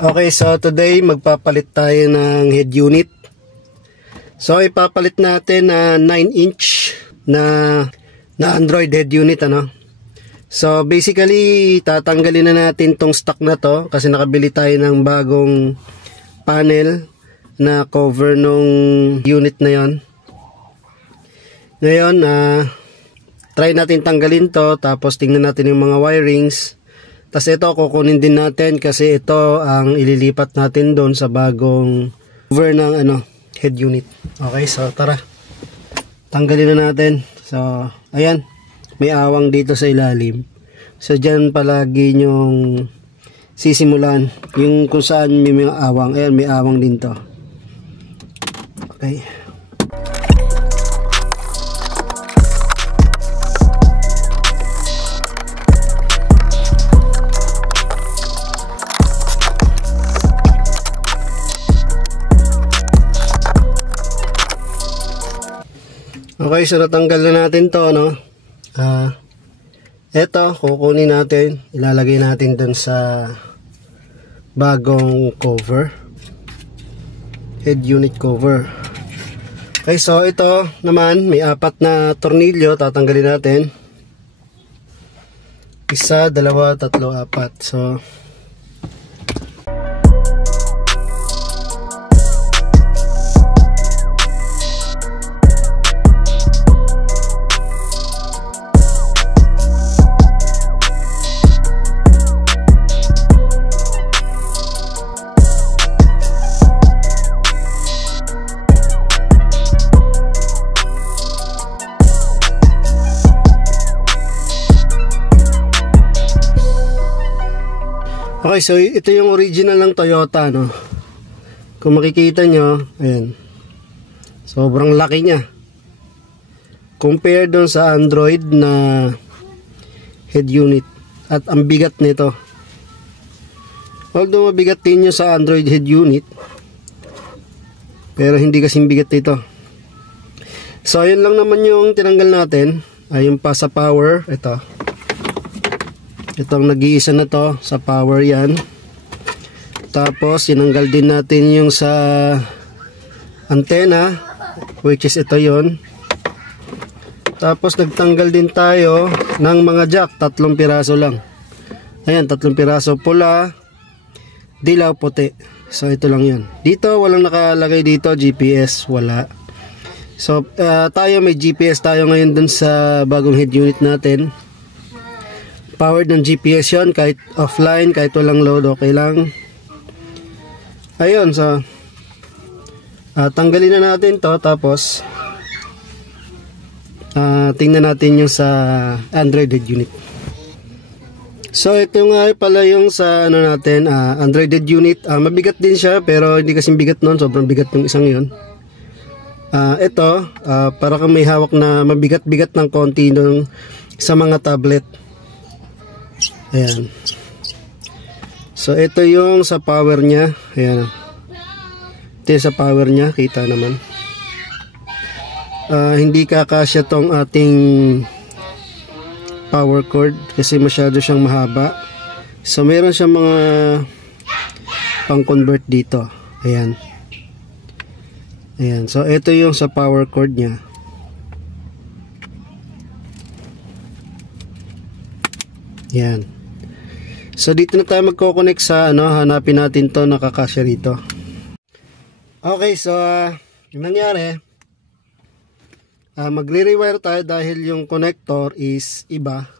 Okay, so today magpapalit tayo ng head unit. So ipapalit natin na 9-inch na Android head unit ano. So basically tatanggalin na natin tong stock na to kasi nakabili tayo ng bagong panel na cover nung unit na yon. Ngayon try natin tanggalin to, tapos tingnan natin yung mga wirings. Tapos ito kukunin din natin kasi ito ang ililipat natin doon sa bagong cover ng head unit. Okay, so tara. Tanggalin na natin. So ayan, may awang dito sa ilalim. So dyan palagi yung sisimulan. Yung kung saan may mga awang. Ayan, may awang din to. Okay. Okay, so natanggal na natin to, no? Eto, kukunin natin, ilalagay natin dun sa bagong cover, head unit cover. Okay, so ito naman, may 4 na tornilyo, tatanggalin natin. 1, 2, 3, 4. So okay, so ito yung original ng Toyota, no? Kung makikita nyo, ayan. Sobrang laki niya. Compare doon sa Android na head unit. At ang bigat nito. Although mabigat din nyo sa Android head unit, pero hindi kasing bigat nito. So, ayun lang naman yung tinanggal natin. Ayun pa sa power, ito. Itong nag-iisa na to sa power yan. Tapos sinanggal din natin yung sa antenna, which is ito yon. Tapos nagtanggal din tayo ng mga jack, 3 piraso lang. Ayan, 3 piraso, pula, dilaw, puti. So ito lang yun. Dito walang nakalagay dito GPS, wala. So tayo may GPS tayo ngayon dun sa bagong head unit natin. Powered ng GPS yon, kahit offline, kahit walang load, okay lang. Ayun, so tanggalin na natin to, tapos tingnan natin yung sa Android head unit. So ito nga pala yung sa natin, Android head unit. Mabigat din siya, pero hindi kasing bigat nun, sobrang bigat yung isang yun. Ito para kang may hawak na mabigat-bigat ng konti nung sa mga tablet. Ayan. So ito yung sa power nya. Ayan. Ito yung sa power nya, kita naman. Hindi kakasya tong ating power cord kasi masyado siyang mahaba. So meron siyang mga pang convert dito. Ayan. Ayan. So ito yung sa power cord nya. Ayan. So dito na tayo magko-connect sa hanapin natin to, nakakasya rito. Okay, so yung nangyari, magre-rewire tayo dahil yung connector is iba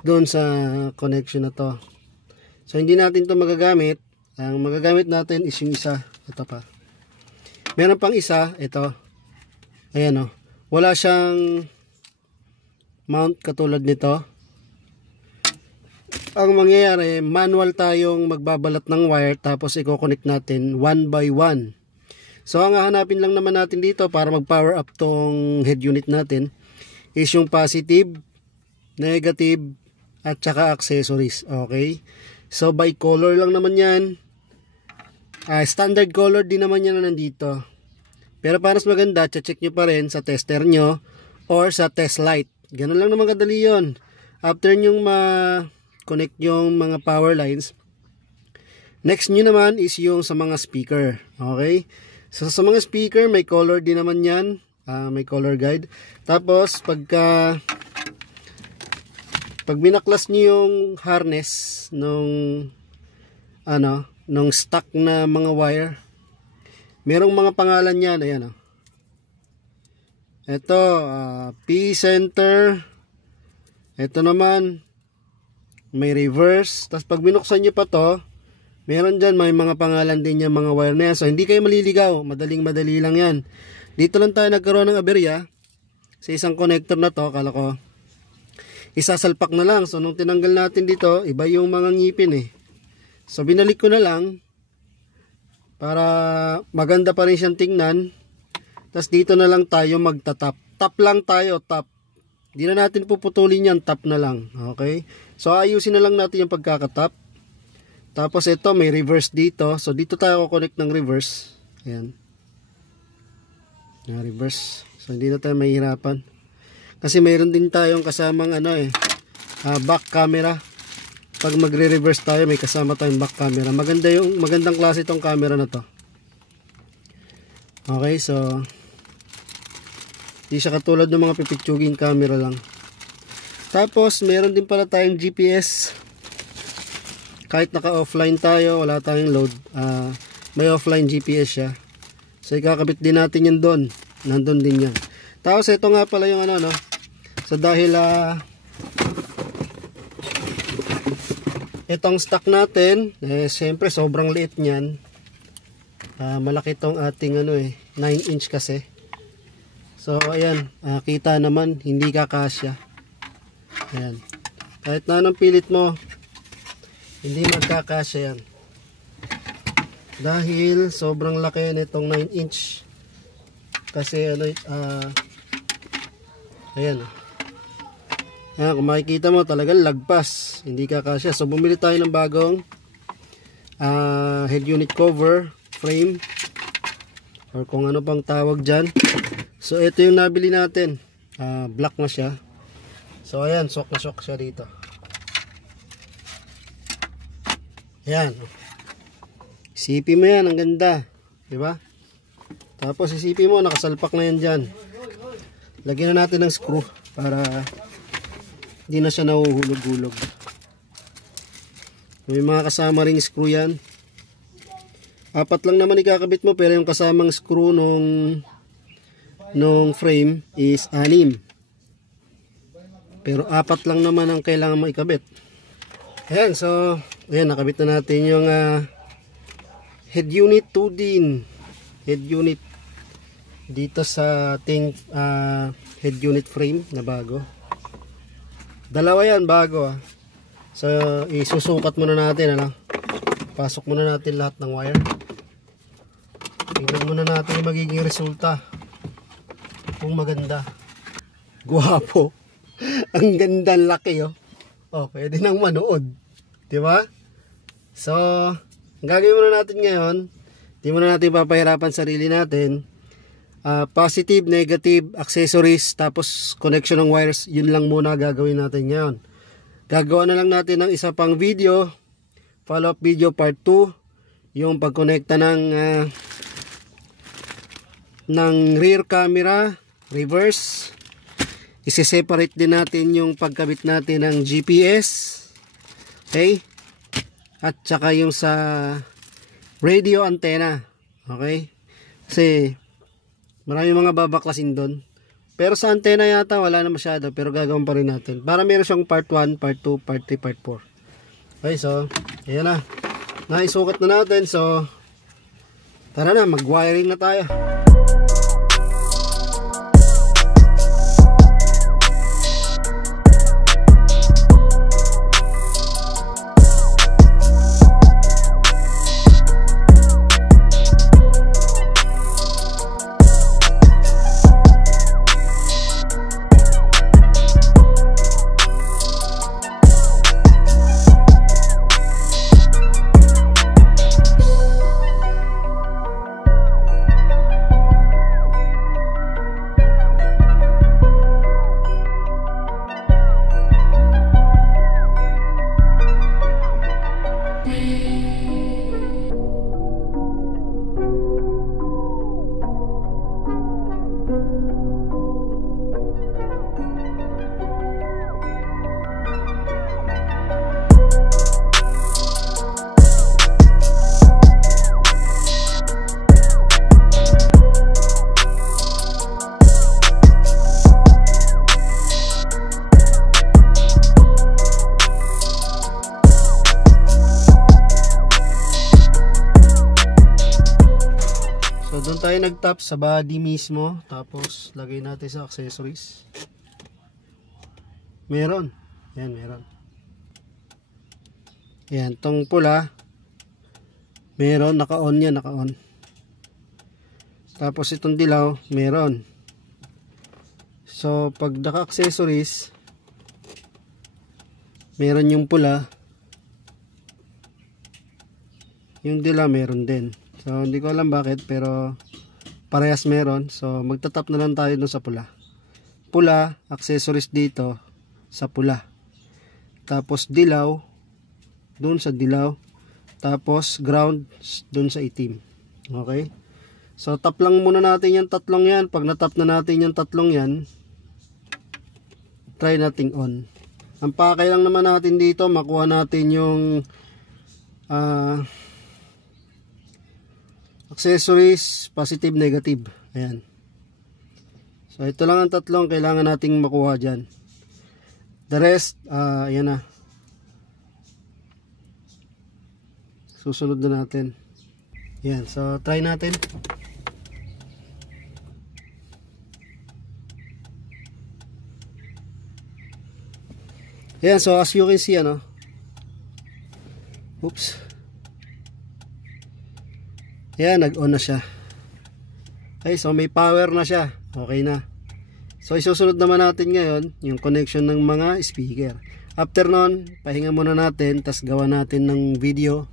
doon sa connection na to. So hindi natin to magagamit. Ang magagamit natin is yung isa. Ito pa. Meron pang isa, ito. Ayan wala siyang mount katulad nito. Ang mangyayari, manual tayong magbabalat ng wire, tapos i-connect natin 1 by 1. So ang hahanapin lang naman natin dito para mag-power up tong head unit natin is yung positive, negative, at saka accessories. Okay? So by color lang naman yan. Standard color din naman yan na nandito. Pero para mas maganda, check nyo pa rin sa tester nyo or sa test light. Ganun lang naman kadali yun. After nyong connect yung mga power lines, Next nyo naman is yung sa mga speaker. Okay? So sa mga speaker, may color din naman yan. May color guide. Tapos pag binaklas nyo yung harness nung stock na mga wire, merong mga pangalan yan. Ayan, ito P-center. Ito naman may reverse. Tapos pag binuksan nyo pa to, meron dyan, may mga pangalan din yung mga wire na yan. So hindi kayo maliligaw, madali lang yan. Dito lang tayo nagkaroon ng aberya sa isang connector na to. Akala ko isasalpak na lang. So nung tinanggal natin dito, iba yung mga ngipin So binalik ko na lang para maganda pa rin siyang tingnan. Tapos dito na lang tayo magtatap. Tap lang tayo, tap. Di na natin puputulin yan, tap na lang. Okay? So ayusin na lang natin yung pagkakatap. Tapos ito may reverse dito. So dito tayo connect ng reverse. Ayan. Reverse. So hindi na tayo mahihirapan. Kasi mayroon din tayong kasamang back camera. Pag magre-reverse tayo, may kasama tayong back camera. Magandang klase itong camera na to. Okay, so hindi siya katulad ng mga pipitsuging camera lang. Tapos meron din pala tayong GPS. Kahit naka-offline tayo, wala tayong load, may offline GPS siya. So ikakabit din natin yan doon. Nandun din yan. Tapos ito nga pala yung So dahil itong stock natin, siyempre sobrang liit niyan. Malaki tong ating 9-inch kasi. So ayan, kita naman hindi kakasya. Ayan. Kahit na anong pilit mo, hindi magkakasya yan. Dahil sobrang laki nitong 9-inch. Kasi ayan. Kung makikita mo talagang lagpas, hindi kakasya. So bumili tayo ng bagong head unit cover, frame, or kung ano pang tawag dyan. So ito yung nabili natin. Black na siya. So ayan, sok na sok siya dito. Ayan. Isipin mo yan, ang ganda. Diba? Tapos isipin mo, nakasalpak na yan dyan. Lagyan na natin ng screw para hindi na siya nahuhulog-hulog. May mga kasama ring screw yan. 4 lang naman ikakabit mo, pero yung kasamang screw nung frame is 6. Pero 4 lang naman ang kailangan mo ikabit. Ayan, so ayan, nakabit na natin yung head unit 2D head unit dito sa ating head unit frame na bago. Dalawa yan bago. So isusukat muna natin, pasok muna natin lahat ng wire. Tingnan muna natin yung magiging resulta. Kung maganda. Guwapo. Ang ganda, laki pwede nang manood. Diba? So ang gagawin muna natin ngayon, hindi muna natin papahirapan sarili natin. Positive, negative, accessories, tapos connection ng wires, yun lang muna gagawin natin ngayon. Gagawa na lang natin ng isa pang video, follow-up video part 2, yung pagkonekta ng rear camera, reverse. Isi-separate din natin yung pagkabit natin ng GPS. Okay? At saka yung sa radio antenna. Okay? Kasi marami mga babaklasin doon. Pero sa antenna yata wala na masyado, pero gagawin pa rin natin. Para meron siyang part 1, part 2, part 3, part 4. Okay, so ayan na. Naisukat na natin. So tara na, mag-wiring na tayo. tayo nag-tap sa body mismo. Tapos lagay natin sa accessories. Meron. Yan, meron. Yan, tong pula. Meron, naka-on yan, naka-on. Tapos itong dilaw, meron. So, pag naka-accessories, meron yung pula. Yung dilaw, meron din. So, hindi ko alam bakit, pero parehas meron. So, magtatap na lang tayo dun sa pula. Pula, accessories dito, sa pula. Tapos, dilaw, dun sa dilaw. Tapos, ground, dun sa itim. Okay? So, tap lang muna natin yung tatlong yan. Pag natap na natin yung tatlong yan, try nating on. Ang pakay lang naman natin dito, makuha natin yung accessories, positive, negative. Ayan. So, ito lang ang tatlong kailangan nating makuha dyan. The rest, ayan na. Susunod na natin. Ayan. So, try natin. Ayan. So, as you can see, ano. Oops. Ayan, nag-on na siya. Okay, so may power na siya. Okay na. So, isusunod naman natin ngayon yung connection ng mga speaker. After nun, pahinga muna natin, tas gawa natin ng video.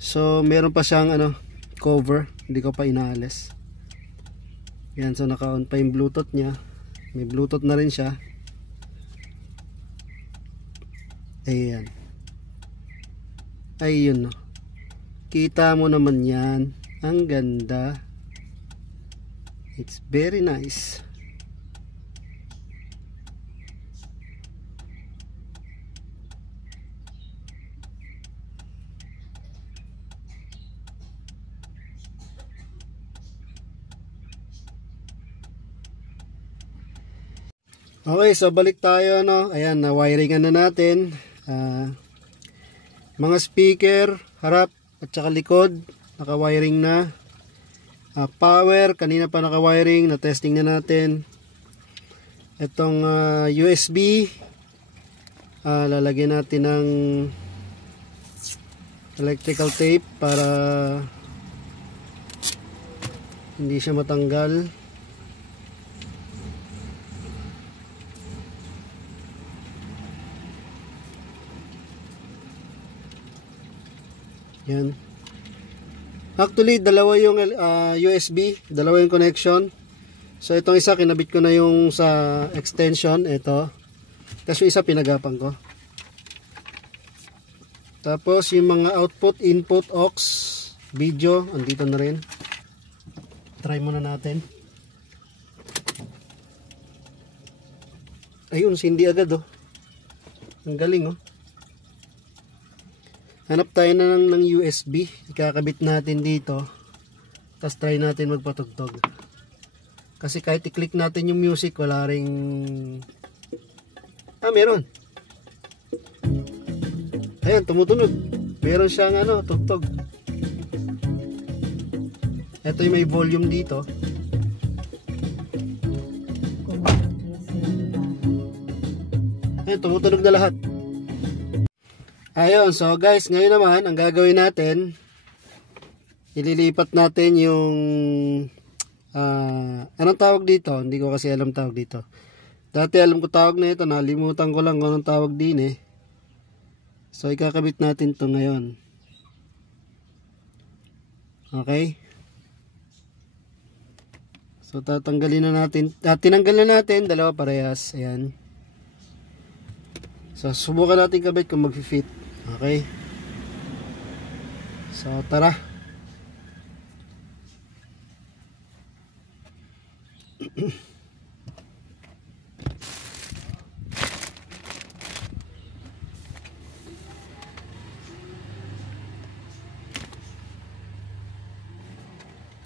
So, meron pa siyang cover. Hindi ko pa inaalis. Ayan, so naka-on pa yung Bluetooth niya. May Bluetooth na rin siya. Ayan. Ayun, no. Kita mo naman yan. Ang ganda. It's very nice. Okay, so balik tayo, no. Ayan, na-wiringan na natin. Mga speaker, harap at saka likod, naka-wiring na. Power, kanina pa naka-wiring, na-testing na natin. Itong USB, lalagyan natin ng electrical tape para hindi siya matanggal. Yan. Actually, dalawa yung USB, dalawa yung connection. So, itong isa, kinabit ko na yung sa extension, ito. Tapos yung isa, pinagapan ko. Tapos, yung mga output, input, aux, video, andito na rin. Try muna natin. Ayun, hindi agad, oh. Ang galing, oh. Hanap tayo na ng USB. Ikakabit natin dito. Tapos try natin magpatugtog. Kasi kahit i-click natin yung music, wala ring... meron. Ayan, tumutunog. Meron siyang tugtog. Ito yung may volume dito. Ayan, tumutunog na lahat. Ayun, so guys, ngayon naman, ang gagawin natin, ililipat natin yung, anong tawag dito? Hindi ko kasi alam tawag dito. Dati alam ko tawag na ito, nalimutan ko lang kung anong tawag din eh. So, ikakabit natin to ngayon. Okay? So, tatanggalin na natin, tinanggal na natin, dalawa parehas, ayan. So, subukan natin kabit kung mag-fit. Okay. So, tara.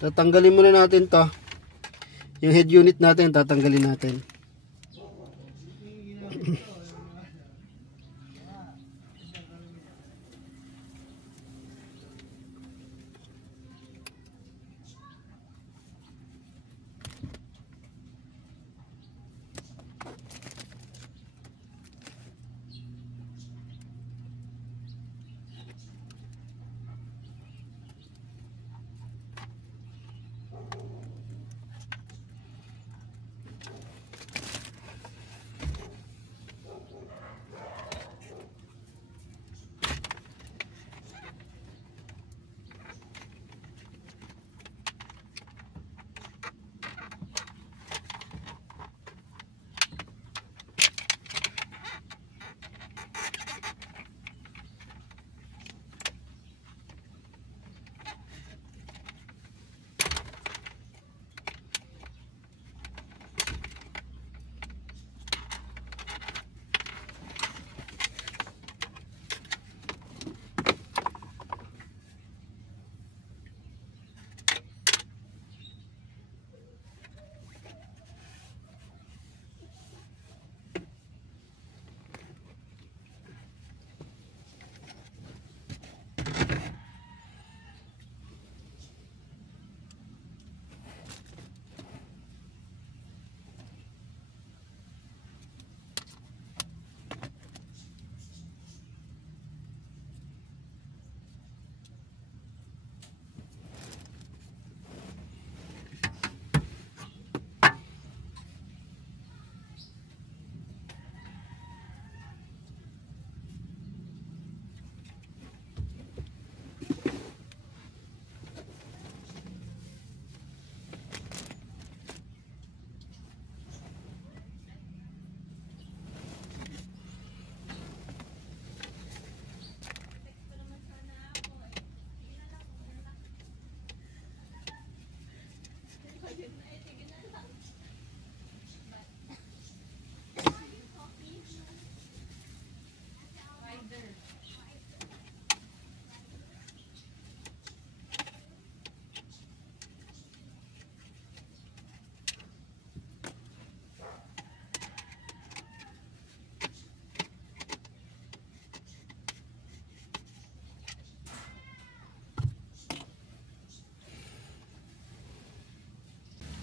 Tatanggalin muna natin to. Yung head unit natin, tatanggalin natin.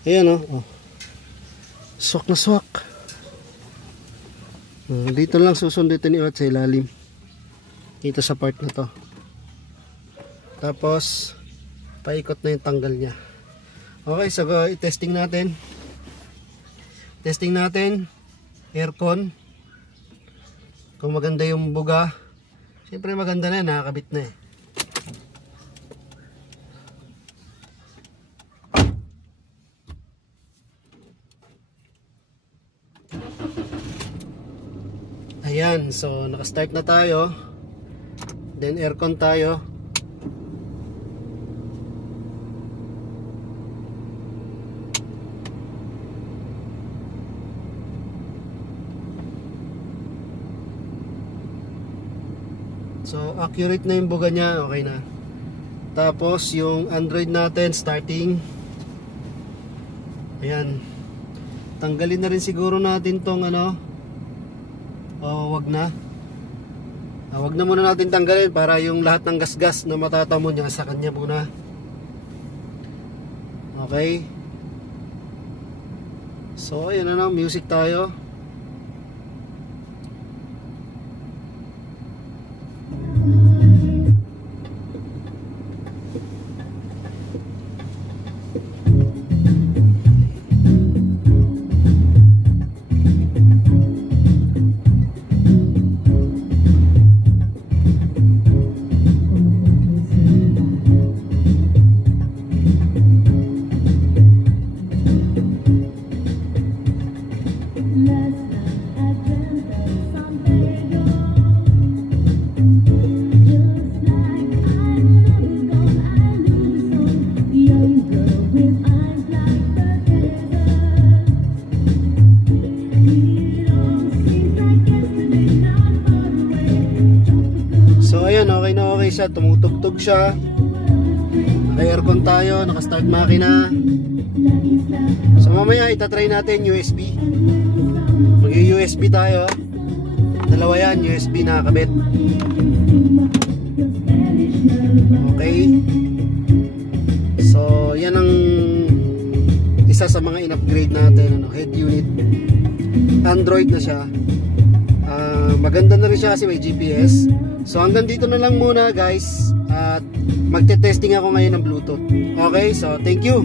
Ayan oh. Swak na swak. Dito lang susundutin ni Ot sa ilalim. Dito sa part na to. Tapos paikot na yung tanggal niya. Okay, so i-testing natin. Testing natin aircon. Kung maganda yung buga. Siyempre maganda na, nakakabit na eh. Ayan, so naka-start na tayo. Then aircon tayo. So accurate na yung buga niya, okay na. Tapos yung Android natin starting. Ayan. Tanggalin na rin siguro natin tong ano. Wag na. Wag na muna natin tanggalin para yung lahat ng gasgas na matatamo niya sa kanya muna. Okay. So ayan na, music tayo. Okay siya, tumutugtog siya. Naka-aircon tayo, naka-start makina. So mamaya itatry natin USB. Mag-USB tayo. Dalawa yan, USB nakakabit. Okay. So yan ang isa sa mga in-upgrade natin, head unit. Android na siya. Maganda na rin siya kasi may GPS. So hanggang dito na lang muna guys. At magte-testing ako ngayon ng Bluetooth. Okay, so thank you.